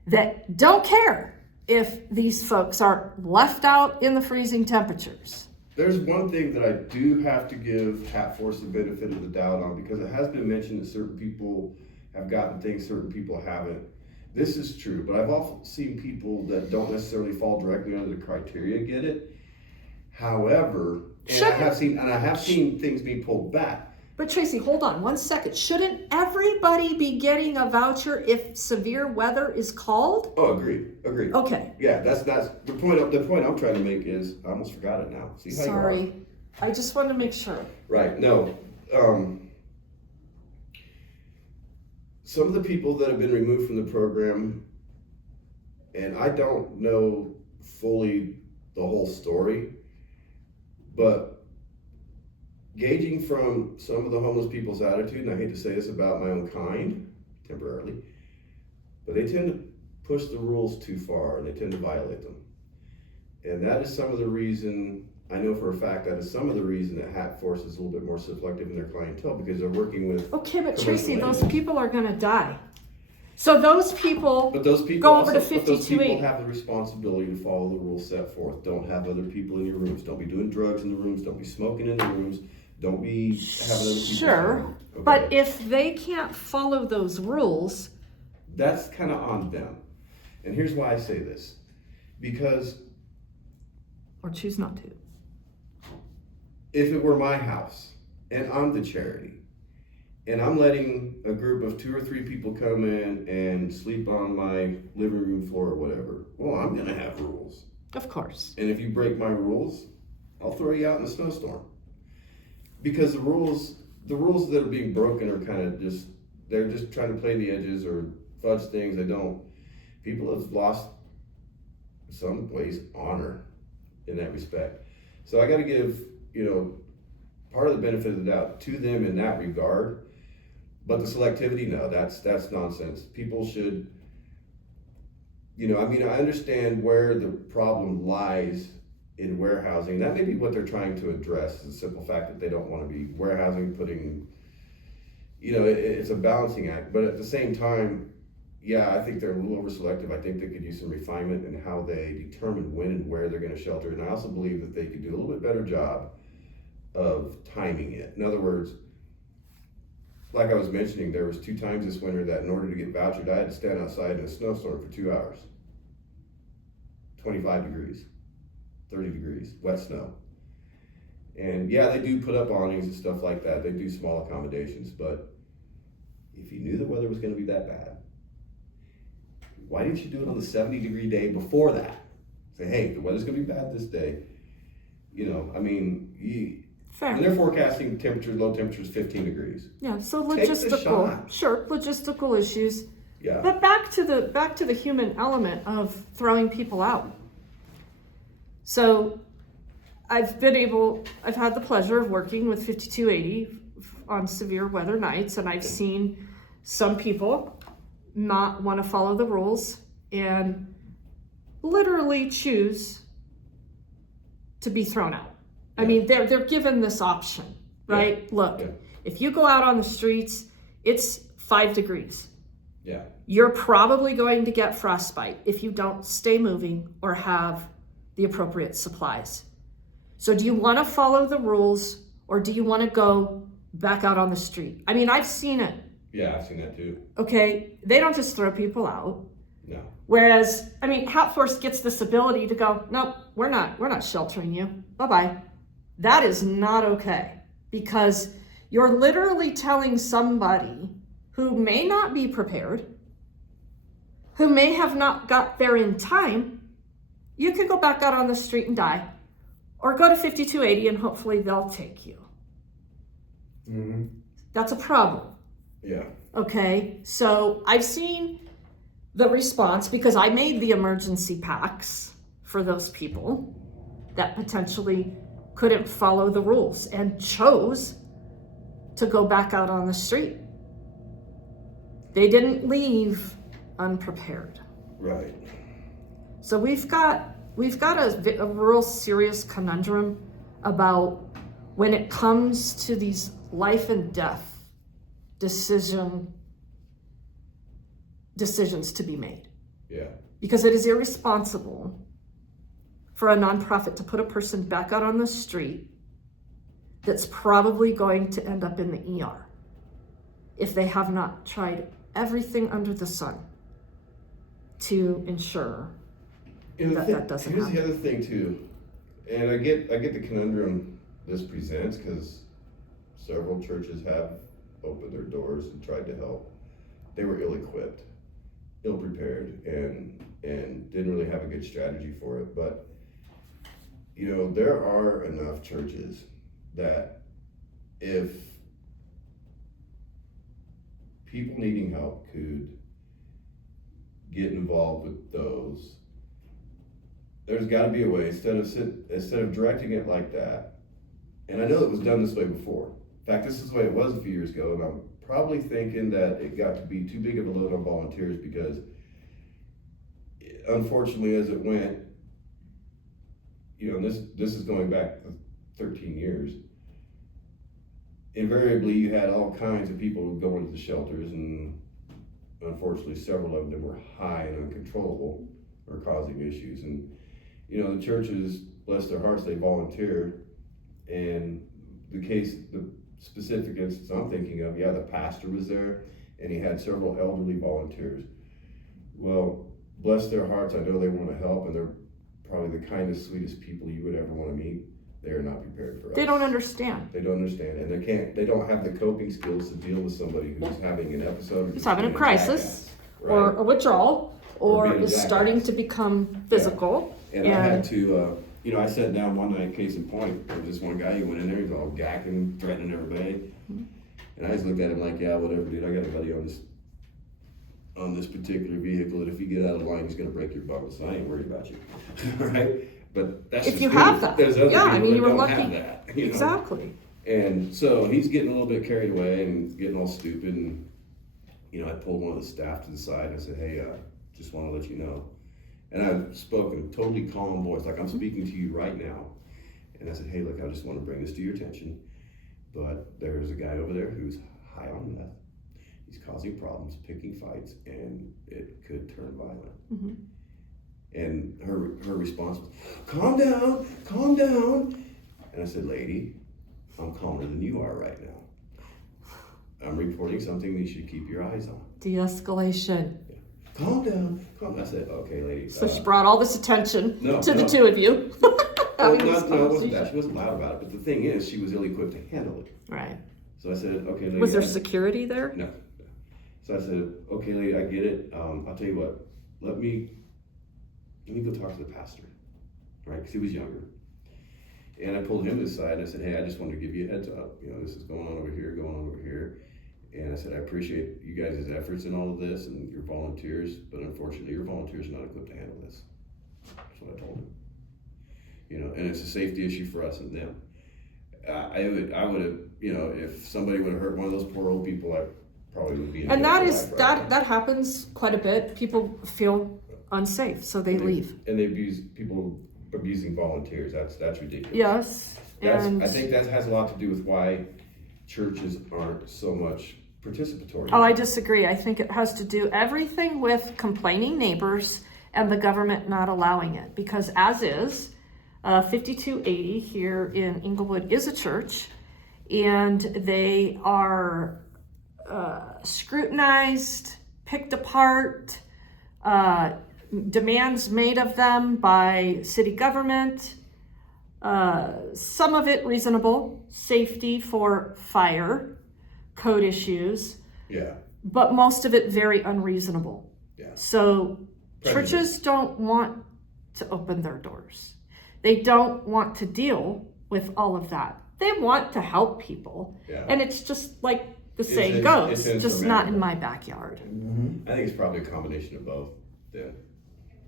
that don't care if these folks are left out in the freezing temperatures. There's one thing that I do have to give Hat Force the benefit of the doubt on, because it has been mentioned that certain people have gotten things certain people haven't. This is true, but I've also seen people that don't necessarily fall directly under the criteria get it. However, and I have seen things being pulled back. But Tracy, hold on 1 second. Shouldn't everybody be getting a voucher if severe weather is called? Oh, agreed. Okay. Yeah, that's the point. The point I'm trying to make is I almost forgot it now. See how you are. Sorry. I just wanted to make sure. Right. No. Some of the people that have been removed from the program, and I don't know fully the whole story, but gauging from some of the homeless people's attitude, and I hate to say this about my own kind, temporarily, but they tend to push the rules too far and they tend to violate them. And that is some of the reason, I know for a fact that is some of the reason that Hat Force is a little bit more selective in their clientele, because they're working with. Okay, but commercial Tracy, those entities. people are going to die. So those people, But those people go over also, to but those people 52.8. have the responsibility to follow the rules set forth. Don't have other people in your rooms. Don't be doing drugs in the rooms. Don't be smoking in the rooms. Don't be having other people. Sure, Okay? but if they can't follow those rules, That's kind of on them. And here's why I say this. Because Or choose not to. if it were my house and I'm the charity and I'm letting a group of 2 or 3 people come in and sleep on my living room floor or whatever, well, I'm gonna have rules. Of course. And if you break my rules, I'll throw you out in a snowstorm. Because the rules that are being broken are kind of just, they're just trying to play the edges or fudge things. People have lost some ways honor in that respect. So I got to give, part of the benefit of the doubt to them in that regard. But the selectivity, no, that's nonsense. People should, I understand where the problem lies in warehousing. That may be what they're trying to address, the simple fact that they don't want to be warehousing, putting, it's a balancing act. But at the same time, yeah, I think they're a little over selective. I think they could use some refinement in how they determine when and where they're going to shelter. And I also believe that they could do a little bit better job of timing it. In other words, like I was mentioning, there was 2 times this winter that in order to get vouchered, I had to stand outside in a snowstorm for 2 hours. 25 degrees, 30 degrees, wet snow. And yeah, they do put up awnings and stuff like that. They do small accommodations, but if you knew the weather was going to be that bad, why didn't you do it on the 70-degree day before that? Say, hey, the weather's going to be bad this day. Fair. And they're forecasting low temperatures 15 degrees. Yeah, so Take the logistical, shot. sure, logistical issues. Yeah. But back to the human element of throwing people out. So I've had the pleasure of working with 5280 on severe weather nights, and I've seen some people not want to follow the rules and literally choose to be thrown out. I mean, they're given this option, right? Yeah. Look, Yeah. if you go out on the streets, it's 5 degrees. Yeah. You're probably going to get frostbite if you don't stay moving or have the appropriate supplies. So do you want to follow the rules, or do you want to go back out on the street? I mean, I've seen it. Yeah, I've seen that too. Okay, they don't just throw people out. No. Whereas, Hat Force gets this ability to go, nope, we're not sheltering you. Bye-bye. That is not okay, because you're literally telling somebody who may not be prepared, who may have not got there in time, you could go back out on the street and die, or go to 5280 and hopefully they'll take you. Mm-hmm. That's a problem. Yeah. Okay, so I've seen the response, because I made the emergency packs for those people that potentially couldn't follow the rules and chose to go back out on the street. They didn't leave unprepared. Right. So we've got a real serious conundrum about when it comes to these life and death decisions to be made. Yeah. Because it is irresponsible for a nonprofit to put a person back out on the street that's probably going to end up in the ER if they have not tried everything under the sun to ensure that doesn't here's happen. the other thing too, and I get the conundrum this presents, because several churches have opened their doors and tried to help. They were ill-equipped, ill-prepared, and didn't really have a good strategy for it. But there are enough churches that if people needing help could get involved with those, there's got to be a way, instead of directing it like that. And I know it was done this way before. In fact, this is the way it was a few years ago, and I'm probably thinking that it got to be too big of a load on volunteers, because unfortunately, as it went, and this is going back 13 years, invariably you had all kinds of people who go into the shelters, and unfortunately several of them were high and uncontrollable or causing issues. And the churches, bless their hearts, they volunteer. And the specific instance I'm thinking of, the pastor was there and he had several elderly volunteers. Well, bless their hearts, I know they want to help, and they're probably the kindest, sweetest people you would ever want to meet. They are not prepared for us. They don't understand. They don't understand, and they don't have the coping skills to deal with somebody who's having an episode. Who's having a crisis, right? or a withdrawal, or being a is starting to become physical. And I had to, I sat down one night, case in point, there was this one guy who went in there, he's all gacking, threatening everybody. And I just looked at him like, yeah, whatever, dude, I got a buddy on this particular vehicle, and if you get out of line, he's gonna break your buckle, so I ain't worried about you, right? But that's If just you me. have that. There's other Yeah, I people mean, that you were don't lucky. have that, you know? Exactly. And so he's getting a little bit carried away and getting all stupid, and, I pulled one of the staff to the side, and I said, hey, just wanna let you know. And I spoke in a totally calm voice, like I'm speaking to you right now. And I said, hey, look, I just wanna bring this to your attention, but there's a guy over there who's high on meth. He's causing problems, picking fights, and it could turn violent. Mm-hmm. And her response was, calm down, calm down. And I said, lady, I'm calmer than you are right now. I'm reporting something you should keep your eyes on. De-escalation. Calm down, calm down. I said, okay, lady. So she brought all this attention to the no. two of you. Well, Having this no, it wasn't conversation. that. She wasn't loud about it. But the thing is, she was ill-equipped to handle it. Right. So I said, okay, lady. Was there security there? No. So I said, okay, lady, I get it. I'll tell you what. Let me go talk to the pastor, right? Because he was younger. And I pulled him to the side and I said, hey, I just wanted to give you a heads up. This is going on over here, going on over here. And I said, I appreciate you guys' efforts in all of this and your volunteers, but unfortunately, your volunteers are not equipped to handle this. That's what I told him. And it's a safety issue for us and them. I would have, if somebody would have hurt one of those poor old people, I probably would be in And jail that for is life right now. that happens quite a bit. People feel unsafe, so they leave. And they people abusing volunteers. That's ridiculous. Yes. I think that has a lot to do with why churches aren't so much participatory. Oh, I disagree. I think it has to do everything with complaining neighbors and the government not allowing it. Because as is, 5280 here in Englewood is a church, and they are scrutinized, picked apart, demands made of them by city government, some of it reasonable, safety for fire, code issues, Yeah. but most of it very unreasonable. Yeah. So Prejudice. churches don't want to open their doors. They don't want to deal with all of that. They want to help people. Yeah. And it's just like the It's saying in- goes, it's just not in insurmountable. my backyard. I think it's probably a combination of both.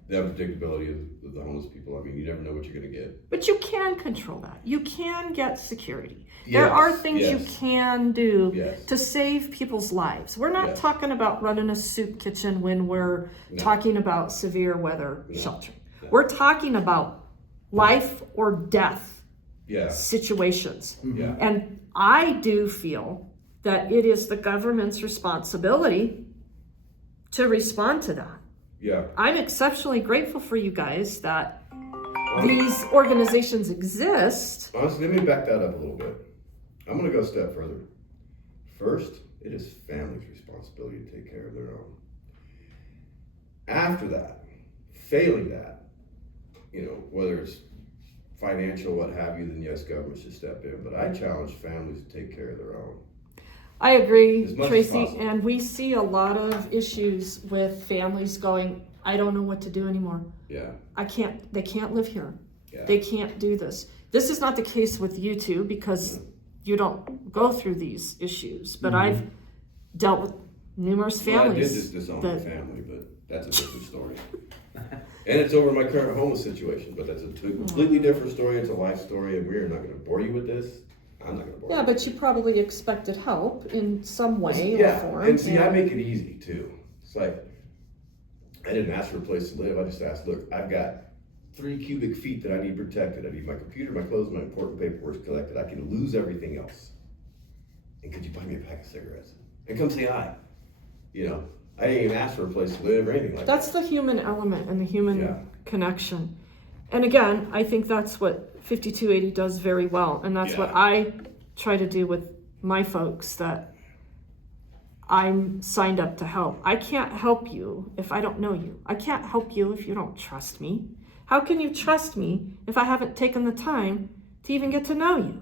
The unpredictability of the homeless people. I mean, you never know what you're going to get. But you can control that. You can get security. There Yes, are things you yes. can do Yes. to save people's lives. We're not Yes. talking about running a soup kitchen when we're talking about severe weather sheltering. No. We're talking about life or death Yeah. situations. Yeah. And I do feel that it is the government's responsibility to respond to that. Yeah. I'm exceptionally grateful for you guys that these organizations exist. Honestly, let me back that up a little bit. I'm going to go a step further. First, it is families' responsibility to take care of their own. After that, failing that, whether it's financial, what have you, then yes, government should step in. But I challenge families to take care of their own. I agree, As much as Tracy, possible. and we see a lot of issues with families going, I don't know what to do anymore. Yeah. They can't live here. Yeah. They can't do this. This is not the case with you two because you don't go through these issues, but I've dealt with numerous Well, I did families. just disown my family, but that's a different story. And it's over my current homeless situation, but that's a completely different story. It's a life story, and we're not going to bore you with this. I'm not going to bore you. Yeah, but you probably expected help in some way or Yeah, form. and see, I make it easy too. It's like, I didn't ask for a place to live. I just asked, look, I've got 3 cubic feet that I need protected. I need my computer, my clothes, my important paperwork collected. I can lose everything else. And could you buy me a pack of cigarettes? And come say hi. I didn't even ask for a place to live or anything like That's that. the human element and the human Yeah. connection. And again, I think that's what 5280 does very well. And that's what Yeah. I try to do with my folks, that I'm signed up to help. I can't help you if I don't know you. I can't help you if you don't trust me. How can you trust me if I haven't taken the time to even get to know you?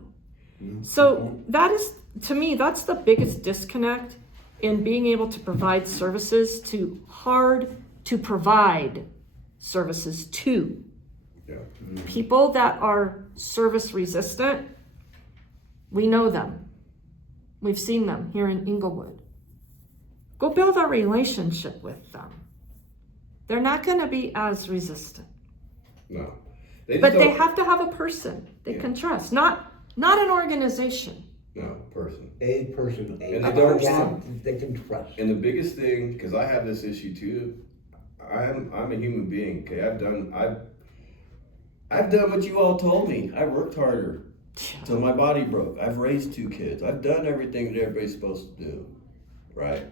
So that is, to me, that's the biggest disconnect in being able to provide services to hard to provide services to. Yeah. People that are service resistant, we know them. We've seen them here in Englewood. Go build a relationship with them. They're not going to be as resistant. No. But they have to have a person they can trust, not an organization. No, person. A person, And a they don't person they can trust. And the biggest thing, because I have this issue too, I'm a human being. Okay, I've done what you all told me. I worked harder till my body broke. I've raised 2 kids. I've done everything that everybody's supposed to do, right?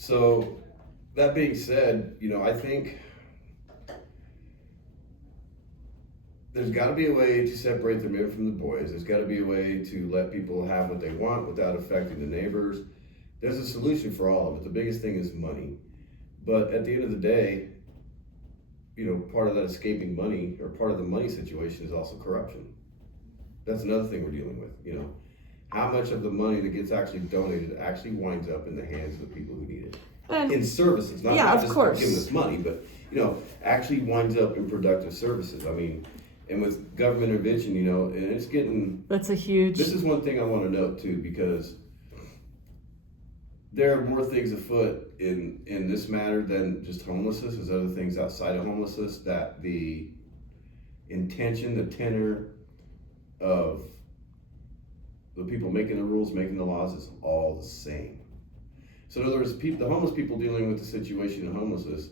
So that being said, I think there's got to be a way to separate the men from the boys. There's got to be a way to let people have what they want without affecting the neighbors. There's a solution for all of it. The biggest thing is money. But at the end of the day, part of that escaping money or part of the money situation is also corruption. That's another thing we're dealing with. How much of the money that gets actually donated actually winds up in the hands of the people who need it? And In services, not Yeah, of just course. giving us money, but actually winds up in productive services. I mean, and with government intervention, and it's getting. that's a huge. This is one thing I want to note too, because there are more things afoot in this matter than just homelessness. There's other things outside of homelessness that the intention, the tenor of the people making the rules, making the laws is all the same. So in other words, the homeless people dealing with the situation of homelessness,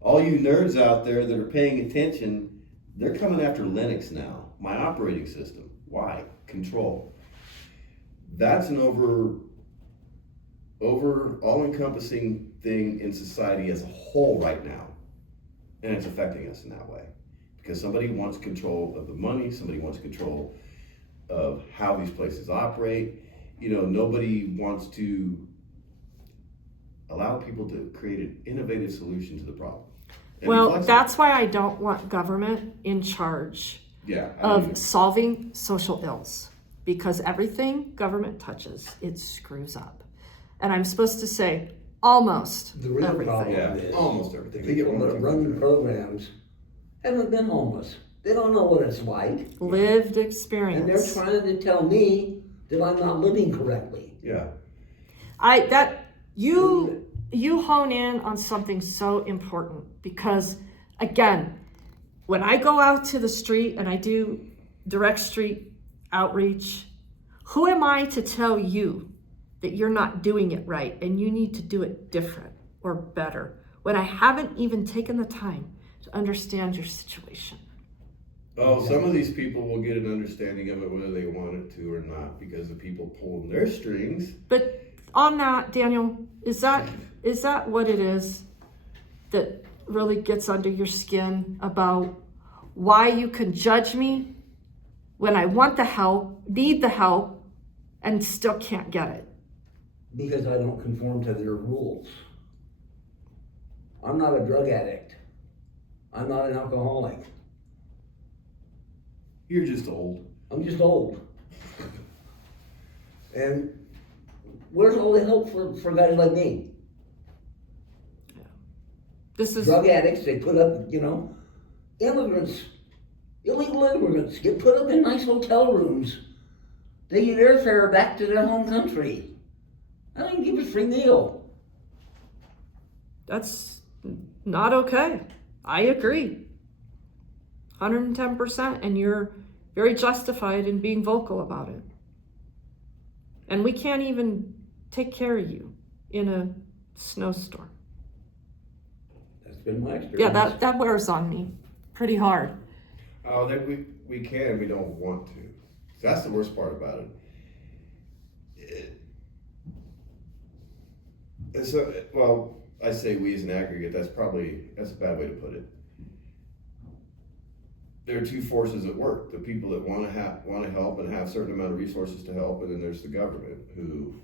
all you nerds out there that are paying attention, they're coming after Linux now, my operating system. Why? Control. That's an all-encompassing thing in society as a whole right now. And it's affecting us in that way. Because somebody wants control of the money, somebody wants control of how these places operate. Nobody wants to allow people to create an innovative solution to the problem. And be Well, flexible. that's why I don't want government in charge I of mean, solving social ills, because everything government touches, it screws up. And I'm supposed to say almost The real everything. problem is almost everything. the They get people one that thing run to the do. programs haven't been homeless. They don't know what it's like. Lived And they're experience. trying to tell me that I'm not living correctly. Yeah. You hone in on something so important, because again, when I go out to the street and I do direct street outreach, who am I to tell you that you're not doing it right and you need to do it different or better when I haven't even taken the time to understand your situation? Oh, some of these people will get an understanding of it whether they want it to or not, because the people pulling their strings. But on that, Daniel, is that what it is that really gets under your skin about why you can judge me when I want the help, need the help, and still can't get it? Because I don't conform to their rules. I'm not a drug addict. I'm not an alcoholic. You're just old. I'm just old. And where's all the help for guys like me? This is Drug addicts, they put up, immigrants, illegal immigrants get put up in nice hotel rooms. They get airfare back to their home country. I don't even give a free meal. that's not okay. I agree. 110%, and you're very justified in being vocal about it. And we can't even take care of you in a snowstorm. That's been my experience. Yeah, that wears on me pretty hard. Oh, that we can, we don't want to. That's the worst part about it. So, well, I say we as an aggregate, that's a bad way to put it. There are two forces at work: the people that want to help and have a certain amount of resources to help, and then there's the government who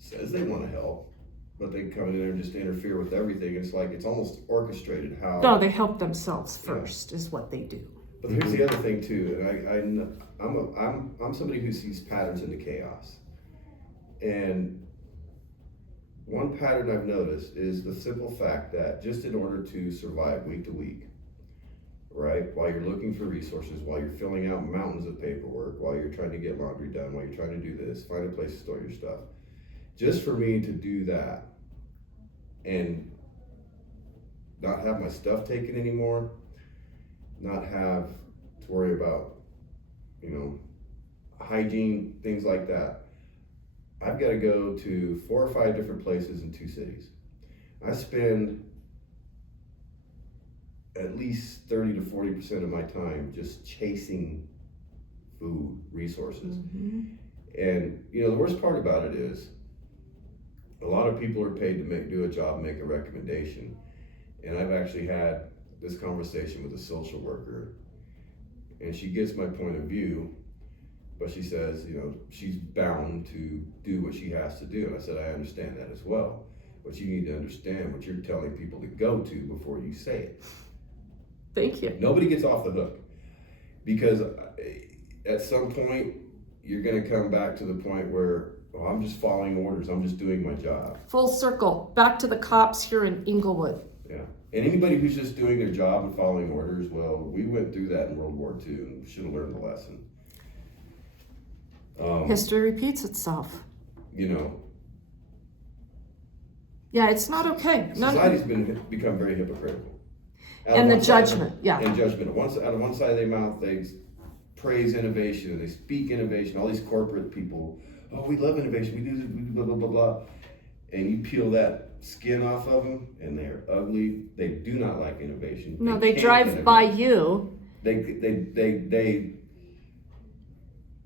says they want to help, but they come in there and just interfere with everything. It's like, it's almost orchestrated how. No, they help themselves first, is what they do. But here's the other thing too, and I'm somebody who sees patterns in the chaos. And one pattern I've noticed is the simple fact that just in order to survive week to week, right, while you're looking for resources, while you're filling out mountains of paperwork, while you're trying to get laundry done, while you're trying to do this, find a place to store your stuff, just for me to do that and not have my stuff taken anymore, not have to worry about, hygiene, things like that, I've got to go to 4 or 5 different places in 2 cities. I spend at least 30 to 40% of my time just chasing food resources. Mm-hmm. And the worst part about it is a lot of people are paid to do a job, make a recommendation. And I've actually had this conversation with a social worker, and she gets my point of view, but she says, she's bound to do what she has to do. And I said, I understand that as well, but you need to understand what you're telling people to go to before you say it. Thank you. Nobody gets off the hook, because at some point you're going to come back to the point where, I'm just following orders, I'm just doing my job. Full circle, back to the cops here in Englewood. Yeah. And anybody who's just doing their job and following orders, well, we went through that in World War II and should have learned the lesson. History repeats itself. Yeah, it's not okay. Society's become very hypocritical. And the judgment, And judgment. Out of one side of their mouth, they praise innovation, they speak innovation, all these corporate people, oh, we love innovation, we do this, we do blah, blah, blah, blah. And you peel that skin off of them, and they're ugly. They do not like innovation. No, they drive by you.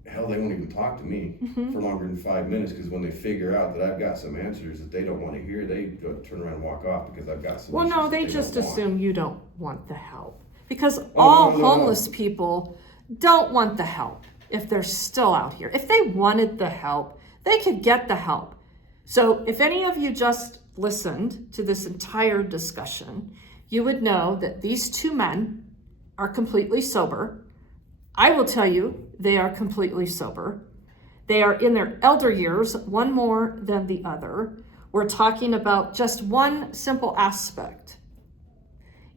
Hell, they won't even talk to me for longer than 5 minutes, because when they figure out that I've got some answers that they don't want to hear, they go turn around and walk off because I've got some. Well, no, they don't just want. assume you don't want the help, because all homeless people don't want the help if they're still out here. If they wanted the help, they could get the help. So if any of you just listened to this entire discussion, you would know that these 2 men are completely sober. I will tell you, they are completely sober. They are in their elder years, one more than the other. We're talking about just one simple aspect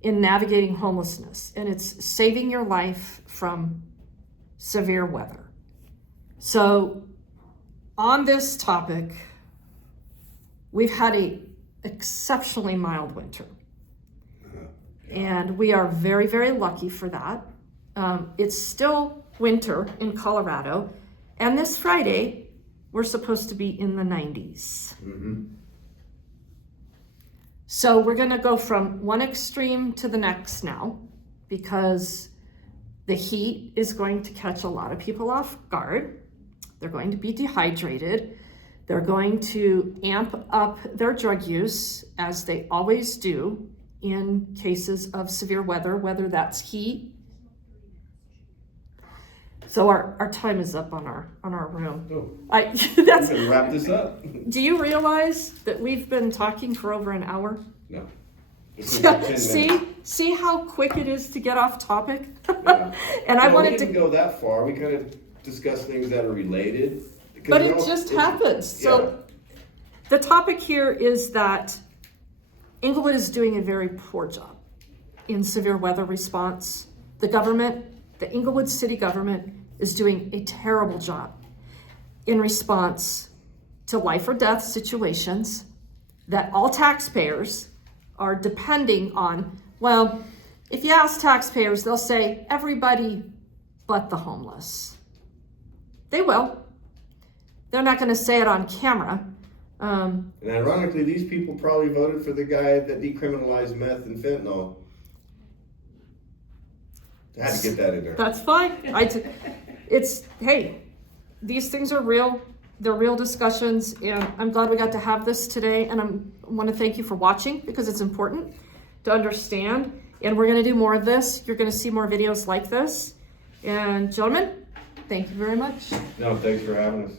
in navigating homelessness, and it's saving your life from severe weather. So on this topic, we've had an exceptionally mild winter. And we are very, very lucky for that. It's still winter in Colorado, and this Friday, we're supposed to be in the 90s. Mm-hmm. So we're gonna go from one extreme to the next now, because the heat is going to catch a lot of people off guard. They're going to be dehydrated. They're going to amp up their drug use, as they always do in cases of severe weather, whether that's heat. So our time is up on our room. Oh. That's. We're gonna wrap this up. Do you realize that we've been talking for over an hour? No. It's been 10 minutes. See how quick it is to get off topic? Yeah. And I No, wanted we to didn't go that far. We kind of discussed things that are related. But it just happens. So the topic here is that Englewood is doing a very poor job in severe weather response. The government, the Englewood city government, is doing a terrible job in response to life or death situations that all taxpayers are depending on. Well, if you ask taxpayers, they'll say everybody but the homeless. They will. They're not going to say it on camera. And ironically, these people probably voted for the guy that decriminalized meth and fentanyl. I had to get that in there. That's fine. Hey, these things are real. They're real discussions, and I'm glad we got to have this today. And I want to thank you for watching, because it's important to understand. And we're going to do more of this. You're going to see more videos like this. And gentlemen, thank you very much. No, thanks for having us.